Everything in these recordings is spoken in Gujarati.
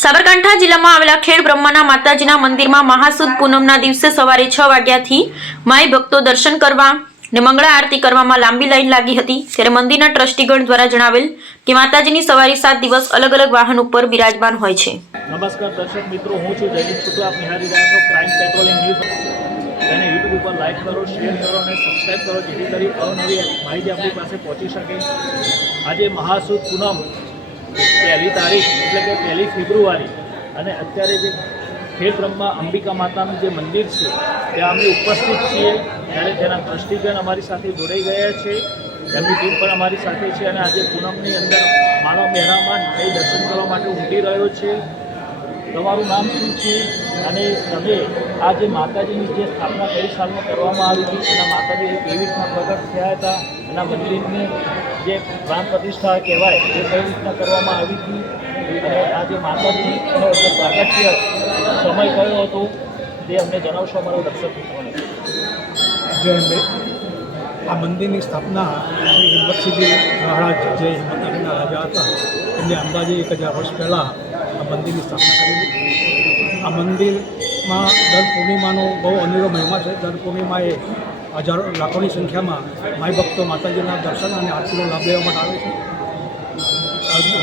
સાબરકાંઠા જિલ્લામાં આવેલા ખેડ બ્રહ્માના માતાજીના મંદિરમાં મહાસુદ પૂનમના દિવસે સવારે છ વાગ્યાથી માય ભક્તો દર્શન કરવા ને મંગળા આરતી કરવામાં લાંબી લાઈન લાગી હતી. ત્યારે મંદિરના ટ્રસ્ટીગણ દ્વારા જણાવેલ કે માતાજીની સવારી સાત દિવસ અલગ અલગ વાહન ઉપર બિરાજમાન હોય છે. નમસ્કાર દર્શક મિત્રો, હું છું જયદીપ શુક્લા, આપ નિહાળી રહ્યા છો ક્રાઇમ પેટ્રોલિંગ ન્યૂઝ તેને યુટ્યુબ ઉપર લાઈક કરો શેર કરો અને સબસ્ક્રાઇબ કરો, જેથી કરી અવનવી માહિતી આપણી પાસે પહોંચી શકે. આજે મહાસુદ પૂનમ પહેલી તારીખ, એટલે કે પહેલી ફેબ્રુઆરી. અને અત્યારે જે ખેડ બ્રહ્મા અંબિકા માતાનું જે મંદિર છે, ત્યાં અમે ઉપસ્થિત છીએ. ત્યારે તેના ટ્રસ્ટીગણ અમારી સાથે જોડાઈ ગયા છે. એમની ટીમ પણ અમારી સાથે છે. અને આજે પૂનમની અંદર માનવ મહેરામાન એ દર્શન કરવા માટે ઉમટી રહ્યો છે. તમારું નામ શું છે? અને તમે આ જે માતાજીની જે સ્થાપના કઈ સાલમાં કરવામાં આવી હતી? એના માતાજી કેવી રીતના પ્રગટ થયા હતા? એના મંદિરની જે પ્રાણ પ્રતિષ્ઠા કહેવાય, એ કઈ રીતના કરવામાં આવી હતી? અને આ જે માતાજીનો જે પ્રાગટ્ય સમય કયો હતો? તે અમને જણાવશો અમારા દર્શક મિત્રોને. જય આ મંદિરની સ્થાપના શ્રી હિંમતસિંહજી મહારાજ જે હિંમતનગરના રાજા હતા. એમને અંદાજે એક હજાર વર્ષ પહેલાં મંદિરની સ્થાપના કરેલી. આ મંદિરમાં દર પૂર્ણિમાનો બહુ અનેરો મહિમા છે. દર પૂર્ણિમાએ હજારો, લાખોની સંખ્યામાં માઈ ભક્તો માતાજીના દર્શન અને આરતીનો લાભ લેવા માટે આવે છે.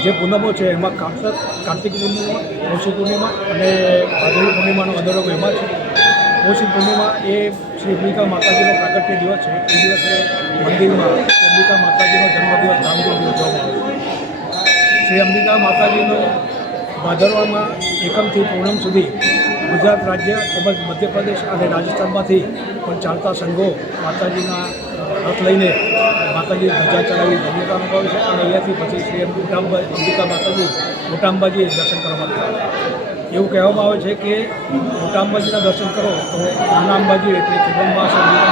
જે પૂનમો છે, એમાં કાર્તક, કાર્તિક પૂર્ણિમા પૌષી પૂર્ણિમા અને ભાદરવી પૂર્ણિમાનો અનેરો મહિમા છે. પૌષી પૂર્ણિમા એ શ્રી અંબિકા માતાજીનો પ્રાગટ્ય દિવસ છે. એ દિવસે મંદિરમાં અંબિકા માતાજીનો જન્મદિવસ ધામધૂમથી ઉજવવામાં આવે છે. શ્રી અંબિકા માતાજીનો ભાદરવામાં એકમથી પૂનમ સુધી ગુજરાત રાજ્ય તેમજ મધ્યપ્રદેશ અને રાજસ્થાનમાંથી પણ ચાલતા સંઘો માતાજીના રથ લઈને માતાજી ધજા ચડાવી ધન્યતા અનુભવે છે અને અહીંયાથી પછી શ્રી મોટાંબા અંબિકા માતાજી મોટાંબાજીએ દર્શન કરવા માટે આવે. એવું કહેવામાં આવે છે કે મોટાંબાજીના દર્શન કરો તો નાના અંબાજી એટલે સંગીતા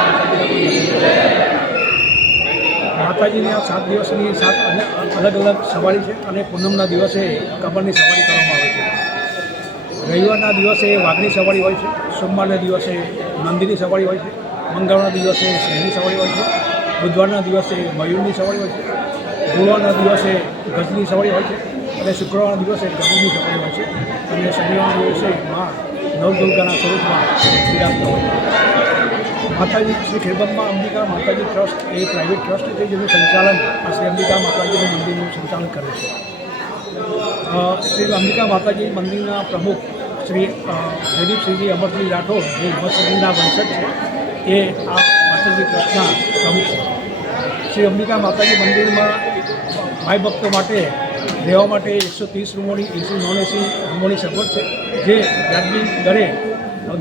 માતાજીના આ સાત દિવસની સાત અલગ અલગ સવારી છે અને પૂનમના દિવસે કબરની સવારી કરવામાં આવે છે. રવિવારના દિવસે વાઘની સવારી હોય છે, સોમવારના દિવસે નંદીની સવારી હોય છે, મંગળવારના દિવસે સિંહની સવારી હોય છે, બુધવારના દિવસે મયુરની સવારી હોય છે, ગુરુવારના દિવસે ગજની સવારી હોય છે અને શુક્રવારના દિવસે ગરમીની સવારી હોય છે. અને શનિવારના દિવસે માં નવદુર્ગાના સ્વરૂપમાં વિરાજતા હોય છે. માતાજી, શ્રી ખેડબ્રહ્મા અંબિકા માતાજી ટ્રસ્ટ, એ પ્રાઇવેટ ટ્રસ્ટ છે જેનું સંચાલન આ શ્રી અંબિકા માતાજીનું મંદિરનું સંચાલન કરે છે. શ્રી અંબિકા માતાજી મંદિરના પ્રમુખ શ્રી જયદીપસિંહજી અમરસિંહ રાઠોડ, જે હિંમતસિંહના વંશજ છે, એ આ માતાજી ટ્રસ્ટના પ્રમુખ છે. શ્રી અંબિકા માતાજી મંદિરમાં ભાઈ ભક્તો માટે રહેવા માટે એકસો ત્રીસ રૂમોની એસી નોન એસી રૂમોની સગવડ છે, જે વ્યાજબી દરે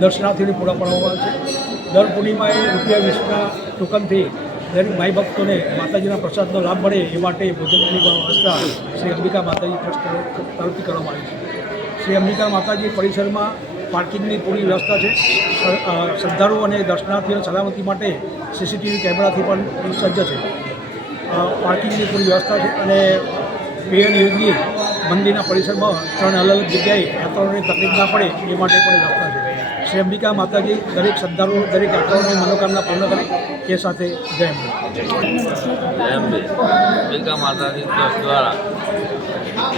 દર્શનાર્થીને પૂરા પાડવામાં આવે છે. દર પૂર્ણિમાએ રૂપિયા વીસના ટોકનથી દરેક ભાઈ ભક્તોને માતાજીના પ્રસાદનો લાભ મળે એ માટે ભોજનની વ્યવસ્થા શ્રી અંબિકા માતાજી ટ્રસ્ટ તરફથી કરવામાં આવી છે. શ્રી અંબિકા માતાજી પરિસરમાં પાર્કિંગની પૂરી વ્યવસ્થા છે. શ્રદ્ધાળુઓ અને દર્શનાર્થીઓ સલામતી માટે સીસીટીવી કેમેરાથી પણ સજ્જ છે. પાર્કિંગની પૂરી વ્યવસ્થા છે અને પીએન યોગી મંદિરના પરિસરમાં ત્રણ અલગ અલગ જગ્યાએ યાત્રાઓને તકલીફ ના પડે એ માટે પણ વ્યવસ્થા શ્રી અંબિકા માતાજી દરેક શ્રદ્ધાળુઓ, દરેક યાત્રાઓની મનોકામના પૂર્ણ કરે તે સાથે જય અંબે. અંબિકા માતાજી ટ્રસ્ટ દ્વારા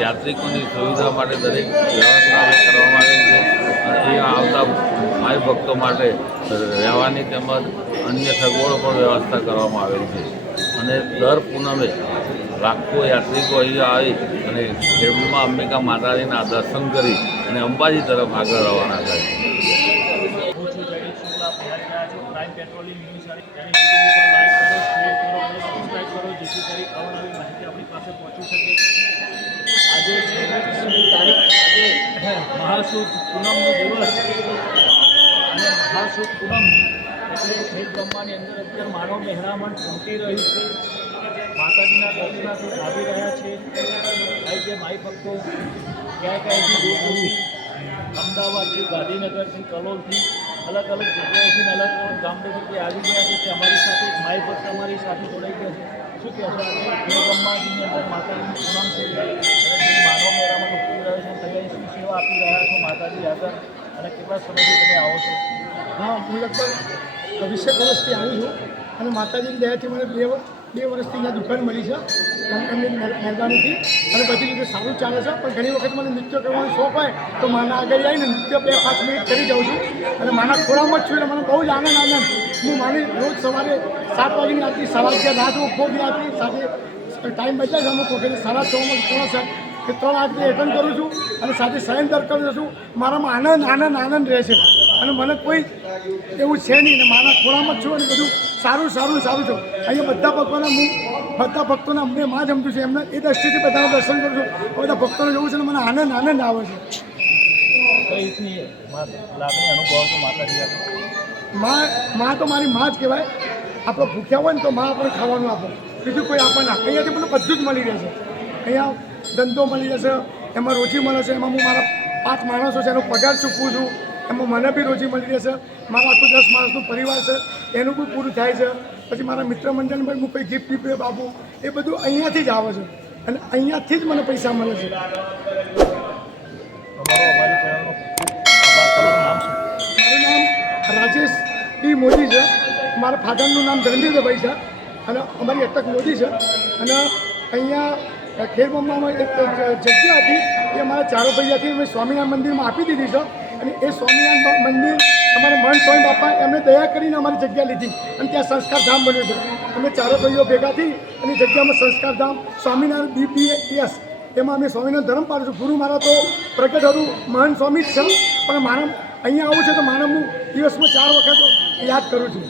યાત્રિકોની સુવિધા માટે દરેક વ્યવસ્થા કરવામાં આવી છે અને એ આવતા માય ભક્તો માટે રહેવાની તેમજ અન્ય સગવડો પણ વ્યવસ્થા કરવામાં આવેલ છે. અને દર પૂનમે લાખો યાત્રિકો અહીંયા આવી અને ખેડૂતમાં અંબિકા માતાજીના દર્શન કરી અને અંબાજી તરફ આગળ રવાના થાય મહાસુદ પૂનમનો દિવસ અને મહાસુદ પૂનમ એટલે ખેત બ્રહ્માની અંદર અત્યારે માનવ મહેરામણ પહોંચી રહ્યું છે. માતાજીના દર્શનાથી આવી રહ્યા છે. ભાઈ જે માઈ ભક્તો ક્યાં ક્યાંથી દૂર દૂરથી અમદાવાદથી ગાંધીનગરથી કલોલથી અલગ અલગ જગ્યાએથી અલગ અલગ ગામડેથી આવી ગયા છે. તે અમારી સાથે માઈ ભક્ત અમારી સાથે જોડાઈ ગયા છે. શું કહેશો? આજે ખેડ બ્રહ્માજીની અંદર માતાજીનું પૂનમ છે. માનવ મહેરામણ ઉતરી રહ્યો છે આપી રહ્યા છો માતાજી આગળ અને કેટલા સમયથી તમે આવો છો? હા, હું લગભગ વીસેક વર્ષથી આવું છું, અને માતાજીની દયાથી મને બે બે વર્ષથી અહીંયા દુકાન મળી છે, એમ- એમની મહેર- મહેરબાનીથી. અને બધી રીતે સારું ચાલે છે, પણ ઘણી વખત મને નૃત્ય કરવાનો શોખ હોય, તો માના આગળ આવીને નૃત્ય બે પાંચ મિનિટ કરી જાઉં છું, અને માના ખોરામાં જ છું, એટલે મને બહુ જ આનંદ આનંદ હું માની રોજ સવારે સાત વાગ્યાની આરતી સવાર ત્યાં રાત ઉપભોગની આરતી સાથે ટાઈમ બચાવી છે અમુક વખતે સાડા છમાં પોણા સાત કે ત્રણ આરતી એટેન્ડ કરું છું અને સાથે સરેન્ડર દર્શન છું. મારામાં આનંદ આનંદ આનંદ રહે છે. અને મને કોઈ એવું છે નહીં ને મારા ખોળામાં છું અને બધું સારું સારું સારું છું. અહીંયા બધા ભક્તોના હું, બધા ભક્તોને અમને માં જ છે. છું એમને એ દ્રષ્ટિથી બધાને દર્શન કરું છું. બધા ભક્તોને જોઉં છું અને મને આનંદ આનંદ આવે છે. મા- છો તો મારી માં જ કહેવાય. આપણે ભૂખ્યા હોય ને તો માં આપણે ખાવાનું આપે. બીજું કોઈ આપણને આપે. અહીંયાથી બધું બધું જ મળી રહેશે અહીંયા ધંધો મળી જશે, એમાં રોજી મળે છે, એમાં હું મારા પાંચ માણસો છે, એનો પગાર ચૂકવું છું, એમાં મને બી રોજી મળી જશે મારા આખું દસ માણસનું પરિવાર છે, એનું બી પૂરું થાય છે. પછી મારા મિત્ર મંડળને પણ હું કોઈ ગિફ્ટ ગિફ્ટ આપું, એ બધું અહીંયાથી જ આવે છે. અને અહીંયાથી જ મને પૈસા મળે છે. મારું નામ રાજેશ ડી મોદી છે. મારા ફાધરનું નામ ધરમવીરભાઈ છે. અને અમારી અટક મોદી છે. અને અહીંયા ખેરબંબામાં એક જગ્યા હતી એ અમારા ચારો ભૈયાથી અમે સ્વામિનારાયણ મંદિરમાં આપી દીધી છે. અને એ સ્વામિનારાયણ મંદિર અમારા મન સ્વામી બાપા એમણે દયા કરીને અમારી જગ્યા લીધી. અને ત્યાં સંસ્કાર ધામ બન્યું છે. અમે ચારો ભાઈઓ ભેગા થઈ અને જગ્યામાં સંસ્કાર ધામ, સ્વામિનારાયણ બીપીએસ એમાં અમે સ્વામિનારાયણ ધર્મ પાડું છું. ગુરુ મારા તો પ્રગટ હતું. મહાન સ્વામી જ છે. પણ માણમ અહીંયા આવું છે તો હું દિવસમાં ચાર વખત યાદ કરું છું.